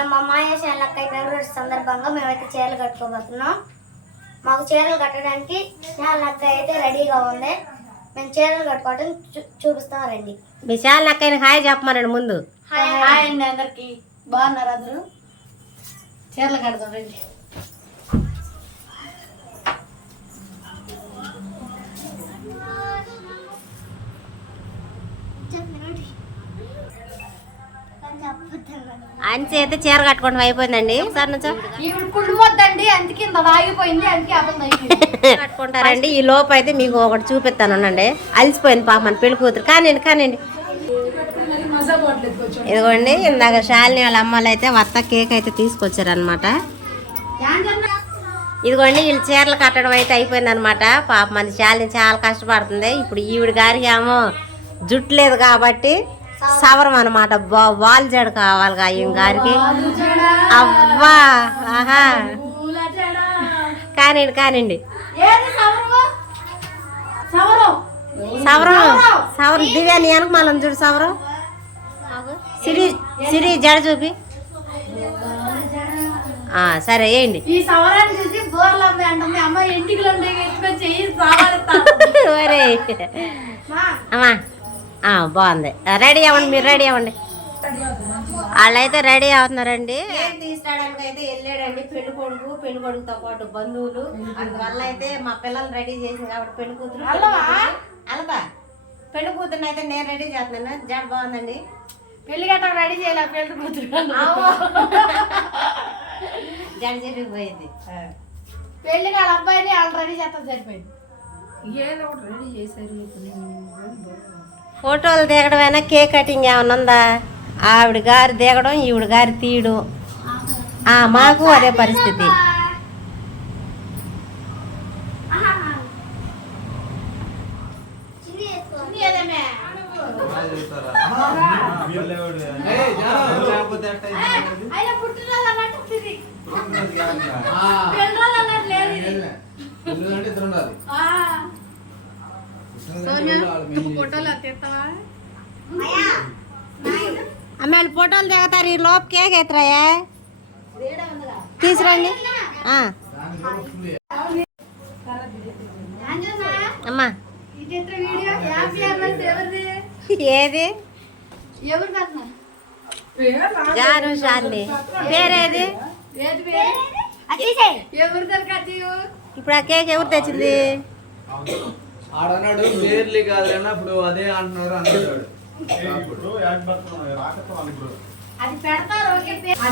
ఇవాళ మా మాయేశాల అక్క ఫిబ్రవరి సందర్భంగా మేమైతే చీరలు కట్టుకోబోతున్నాం. మాకు చీరలు కట్టడానికి చాలా అక్క అయితే రెడీగా ఉంది. మేము చీరలు కట్టుకోవడం చూ చూపిస్తాం రండి. విశాల్ నక్కని హాయ్ చెప్పమనండి ముందు. హాయ్ అండి అందరికి. బాగున్నారు అందరూ? చీరలు కడదాం రండి. అంచి అయితే చీర కట్టుకోవడం అయిపోయిందండి. సార్ నుంచో. ఈవిడ కుళ్ళు వద్దండి అందుకే ఆగిపోయింది కట్టుకుంటారండి. ఈ లోపు అయితే మీకు ఒకటి చూపిస్తాను ఉండండి. అలసిపోయింది పాప మన పెళ్ళి కూతురు. కానివ్వండి కానివ్వండి. ఇదిగోండి ఇందాక శాలిని వాళ్ళ అమ్మాలు అయితే వత్త కేక్ అయితే తీసుకొచ్చారనమాట ఇదిగోండి వీళ్ళు చీరలు కట్టడం అయితే అయిపోయింది అనమాట పాప మన శాలిని చాలా కష్టపడుతుంది. ఇప్పుడు ఈవిడ గారికి ఏమో జుట్టు లేదు కాబట్టి సవరం అనమాట వాల్ జడ కావాలి ఈయన గారికి. అవ్వా ఆహా. కానివ్వండి కానివ్వండి సవరం. సవరం సవరం. దివ్యా నీ వెనక మళ్ళీ చూడు సవరం. సిరి సిరి జడ చూపి. సరే వేయండి. ఈ సవరాన్ని చూసి బోర్లు అమ్మాయి అంటుంది. అమ్మ ఇంటికి బాగుంది. రెడీ అవ్వండి మీరు రెడీ అవ్వండి. వాళ్ళైతే రెడీ అవుతున్నారండి. తీసుకోవడానికి అయితే వెళ్ళాడండి పెళ్ళి కొడుకు పెళ్ళి కొడుకుతో పాటు బంధువులు. అందువల్ల అయితే మా పిల్లల్ని రెడీ చేసింది కాబట్టి పెళ్ళి కూతురు అలదా పెళ్ళి కూతురుని అయితే నేను రెడీ చేస్తున్నాను. జడ బాగుందండి. పెళ్ళి గట్ట రెడీ చేయాలి పెళ్ళి కూతురు? జడ చెరిగిపోయింది పెళ్ళి వాళ్ళ అబ్బాయిని వాళ్ళు రెడీ చేస్తాం సరిపోయింది. ఫోటోలు దిగడమైనా కేక్ కటింగ్ ఏమన్నా ఉందా? ఆవిడ గారి దిగడం ఈవిడ గారి తీయడం. ఆ, మాకు అదే పరిస్థితి. ఆయన పుట్టినరోజు అన్నట్టు ఇది. పెళ్ళి రోజు అన్నట్టు లేదు ఇది. ఆ. అమ్మాయిలు ఫోటోలు దిగుతారు ఈ లోపు కేక్ ఎత్తురాయా? తీసురండి అమ్మా. ఏది? ఎవరు కట్టినా జాను శాలిని పేరేది? ఎవరు దొరకచ్చు ఇప్పుడు ఆ కేక్ ఎవరు తెచ్చింది? ఆడన్నాడు పేర్లు కాదు అప్పుడు అదే అంటున్నారు అన్నాడు.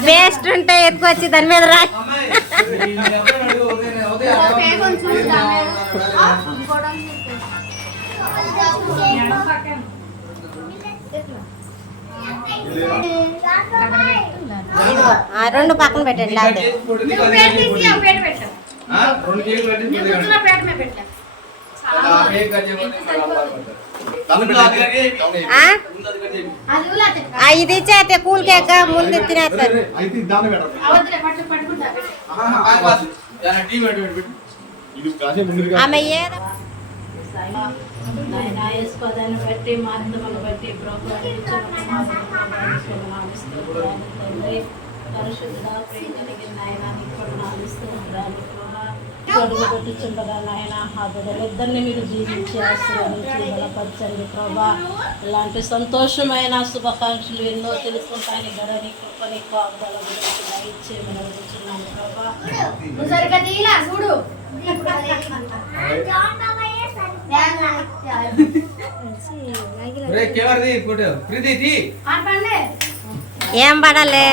పేస్ట్ ఉంటే ఎత్తుకొచ్చి దాని మీద రా. రెండు పక్కన పెట్టండి అది ఇది ఇచ్చేస్తే కూల్ కేక్ ముందు తినేస్తారు అయితే దాన్ని పెట్టదు అవద్దులే, పట్టు పట్టుకుంటా పెట్టు. ఆ, బాస్. దాన్ని టీ పెట్టు, పెట్టు, పెట్టు. ఇది కాసే ముందుగా ఆమె ఏదో నాయన యేసుపదాన్ని బట్టి మార్గమును బట్టి ప్రభు తండ్రి పరిశుద్ధ ప్రేమ కలిగిన నాయన నీకు కూడా నాలుస్తున్నాను ప్రభా గడువు కొట్టుచుండగా నాయన? ఆ బిడ్డలిద్దరిని మీరు జీవించి ఆశీర్వదించి బలపరచండి ప్రభా. ఇలాంటి సంతోషమైన శుభాకాంక్షలు ఎన్నో తెలుసుకుంటాను గడని కృపని కాపుదల గురించి ప్రభా. ఫోటో. ప్రీతి, తీ. ఆపండి. ఏం పడాలి?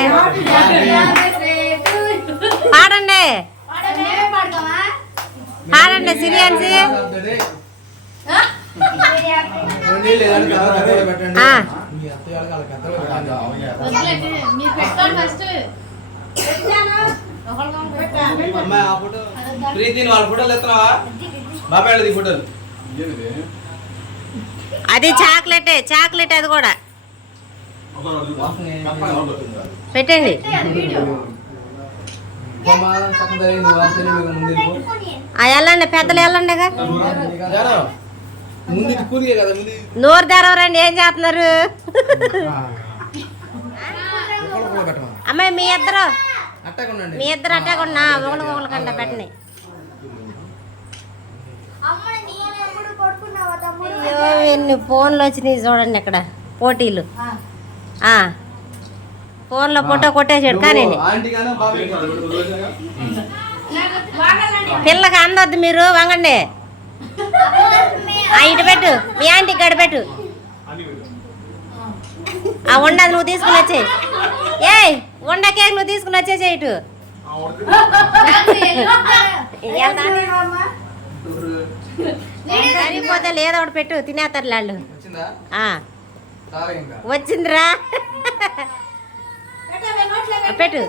పాడండి. వాడు మేమే పాడతామా? పాడండి సిరియాన్సి అదే. రెండు నీళ్ళు ఏదైనా తర్వాత కూడా పెట్టండి. ఆ. మీ అత్తయ్య వాళ్ళకి వాళ్ళకి అత్తయ్య వాళ్ళకి పెట్టండి. వదిలేండి. మీరు పెట్టుకోండి ఫస్ట్ పెట్టాను. ఒకళ్ళకొకళ్ళు పెట్టాను. అమ్మాయి ఆ ఫోటో ప్రీతిని వాళ్ళ ఫోటోలు ఎత్తున్నావా బాబాయ్ వాళ్ళది ఫోటోలు అది చాక్లెటే చాక్లెట్ అది కూడా పెట్టండి అది వీడియో. ప్రమాదం సగం జరిగింది వాసన మీకు ముందు ఆ వెళ్ళండి పెద్దలు వెళ్ళండి కదా నోరు తెరవరండి ఏం చేస్తున్నారు? అమ్మాయి మీ ఇద్దరు? మీ ఇద్దరు అట్టకుండా ఒకళ్ళు ఒకళ్ళు కంట పెట్టండి అయ్యో ఎన్ని ఫోన్లు వచ్చినాయి చూడండి ఇక్కడ పోటీలు. ఫోన్లో ఫోటో కొట్టేసాడు కానీ ఆంటీ గానే బాబు పిల్లకి అందొద్దు మీరు వంగండి. ఆ, ఇటు పెట్టు మీ ఆంటీకి గడి పెట్టు. ఆ ఉండదు నువ్వు తీసుకుని వచ్చే ఏయ్ ఉండ కేక్ నువ్వు తీసుకుని వచ్చేసే ఇటు. సరిపోతే లేదో ఒకటి పెట్టు తినేస్తారు వాళ్ళు. వచ్చిందిరా. పెట్టు.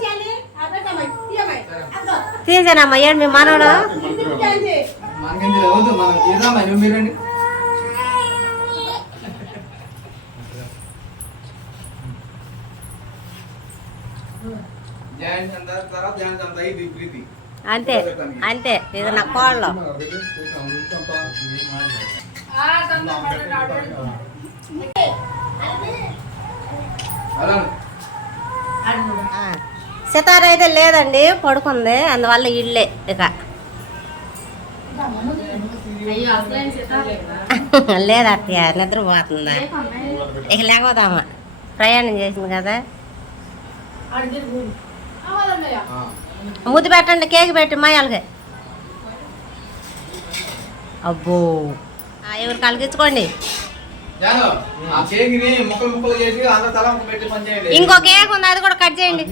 తీసానమ్మా ఏడు మీ మనోడు మనకేంది వద్దు మనం తీద్దామా? నువ్వు మీరండి జాయింట్ అంత తర్వాత జాయింట్ అంత ఇది ప్రీతి అంతే అంతే ఇది నా కోళ్ళు. అలా సితార అయితే లేదండి పడుకుంది. అందువల్ల ఇళ్ళే ఇక. లేదు? అత్తయ్య నిద్రపోతుందా? ఇక లేకపోదామా ప్రయాణం చేసింది కదా. ముద్దు పెట్టండి కేక్ పెట్టి మాయాలకి. అబ్బో. ఆ, ఎవరు ఇంకో కేక్ ఉంది అది కూడా కట్ చేయండి.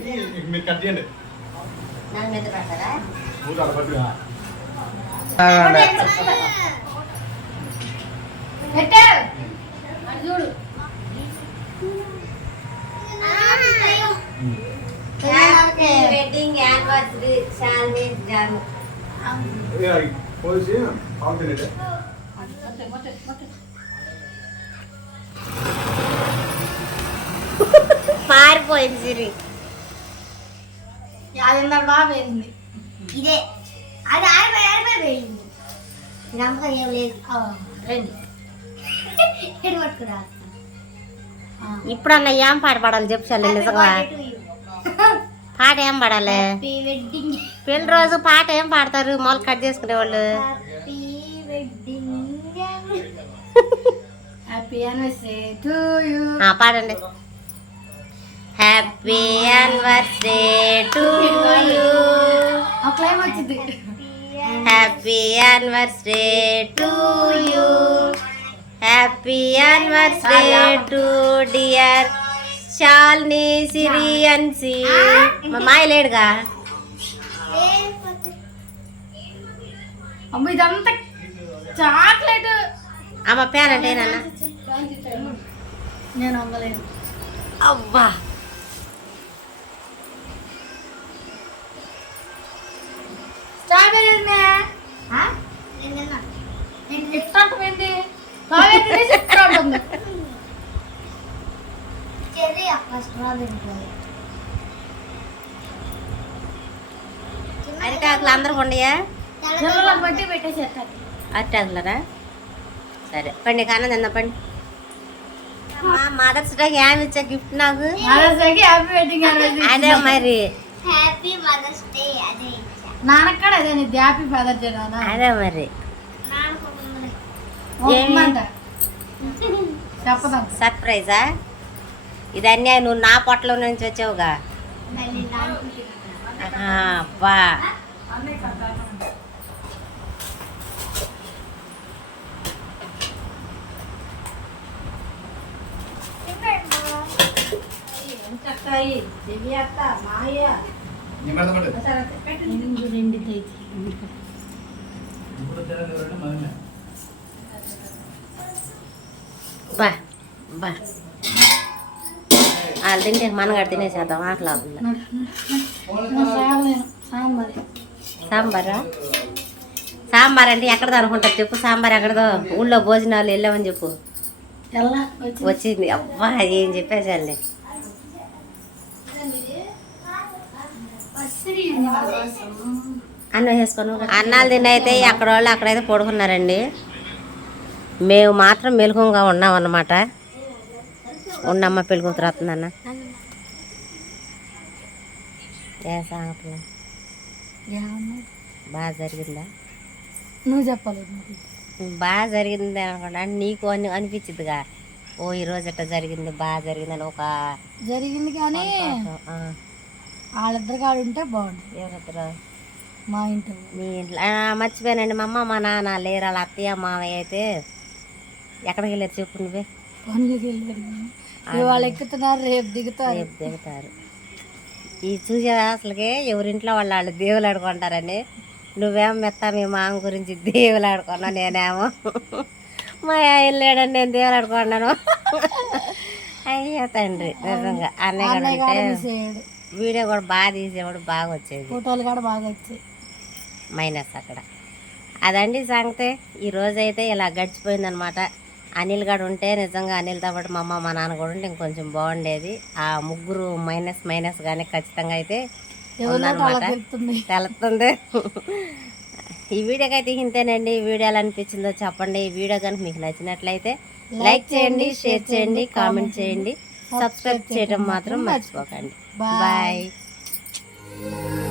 వెడ్డింగ్ యానివర్సరీ శాల్వీ జాను పోసి పాలు తినేటే పారిపోయింది సిరి యాదిన్నర బాగా వేసింది ఇదే. అది ఆరిపోయి ఆరిపోయి పోయింది. నమ్మకం ఏం లేదు. రండి. పట్టుకురా. ఇప్పుడన్నా ఏం పాట పాడాలి చెప్పు చాలు నిజంగా. పాట ఏం పాడాలి? పెళ్ళి రోజు పాట ఏం పాడతారు? మొదలు కట్ చేసుకునే వాళ్ళు పాడండి. Happy anniversary to you happy anniversary to you happy anniversary to dear Shalini Siri అన్సి మా మాయ లేడుగా? అమ్మ ఇదంతా చాక్లెట్. అమ్మ పేరు అంటే నాన్న నేను అమ్మలేను అబ్బా స్ట్రాబెర్రీ నేను ఇష్టమైంది కావేరీ ఇష్టం చెర్రీ అక్క స్ట్రాబెర్రీ అరిటాకులు అందరూ ఉండయా బట్టి పెట్టేసేస్తారు అరిటాకులరా సరే. పండి కాన తిన్న పండి. మదర్స్ డేకి ఏమి ఇచ్చా గిఫ్ట్ నాకు. హ్యాపీ వెడ్డింగ్ అదే మరి. హ్యాపీ మదర్స్ డే అదే. అదే నీది హ్యాపీ ఫాదర్ డే నాన్న. అదే మరి. చెప్పదాం సర్ప్రైజా? ఇది అన్యాయం నువ్వు నా పొట్టలో నుంచి వచ్చావుగా. అబ్బా. మీద పడు. బా బా. వాళ్ళు తింటే మనగాడు తినేసేద్దాం ఆకలి సాంబార్ సాంబారా. సాంబార్? అంటే ఎక్కడదో అనుకుంటారు చెప్పు సాంబార్ ఎక్కడదో. ఊళ్ళో భోజనాలు వెళ్ళామని చెప్పు. వచ్చింది? అబ్బా ఏం చెప్పేసాలే అన్నం వేసుకొని అన్నాలు తిని అయితే అక్కడ వాళ్ళు అక్కడైతే పడుకున్నారండి. మేము మాత్రం మెలకుగా ఉన్నాం అన్నమాట ఉండమ్మ పెళ్ళి కూతురు వస్తుందన్న ఏ సంగతులు ఏమన్నా బాగా జరిగిందా? నువ్వు చెప్పలేదు బాగా జరిగింది అనుకోండి అంటే నీకు అని అనిపించిందిగా ఓ ఈ రోజు ఎట్లా జరిగింది? బాగా జరిగిందని ఒక జరిగింది కానీ వాళ్ళిద్దరు కాడు ఉంటే బాగుండు ఎవరిద్దరు? మా ఇంట్లో మీ ఇంట్లో. ఆ, మర్చిపోయానండి. మా అమ్మ మా నాన్న లేరు. వాళ్ళ అత్తయ్య మామయ్య అయితే ఎక్కడికి వెళ్ళారు చెప్పు నువ్వే? పనులకి వెళ్ళారు ఇవాళ ఎక్కుతున్నారు రేపు దిగుతారు. రేపు దిగుతారు. ఈ చూసే అసలుకే? ఎవరింట్లో వాళ్ళు వాళ్ళు దేవులు ఆడుకుంటారని నువ్వేమో మెత్త మీ మామ గురించి దేవులు ఆడుకున్నావు నేనేమో. మా ఆయన లేడండి నేను దేవులు ఆడుకున్నాను అయ్యో తండ్రి నిజంగా. అన్నయ్య వీడియో కూడా బాగా తీసేవాడు బాగా వచ్చేది. ఫోటోలు కూడా బాగా వచ్చాయి. మైనస్ అక్కడ. అదండి సంగతే. ఈ రోజు అయితే ఇలా గడిచిపోయిందనమాట. అనిల్ గడు ఉంటే నిజంగా అనిల్తో పాటు మా అమ్మ మా నాన్న కూడా ఉంటే ఇంకొంచెం బాగుండేది. ఆ ముగ్గురు మైనస్ మైనస్ కానీ ఖచ్చితంగా అయితే ఉందన్నమాట తెలుస్తుంది. ఈ వీడియోకి అయితే ఇంతేనండి. ఈ వీడియో ఎలా అనిపించిందో చెప్పండి. ఈ వీడియో కనుక మీకు నచ్చినట్లయితే లైక్ చేయండి షేర్ చేయండి కామెంట్ చేయండి సబ్స్క్రైబ్ చేయడం మాత్రం మర్చిపోకండి. Bye. Bye.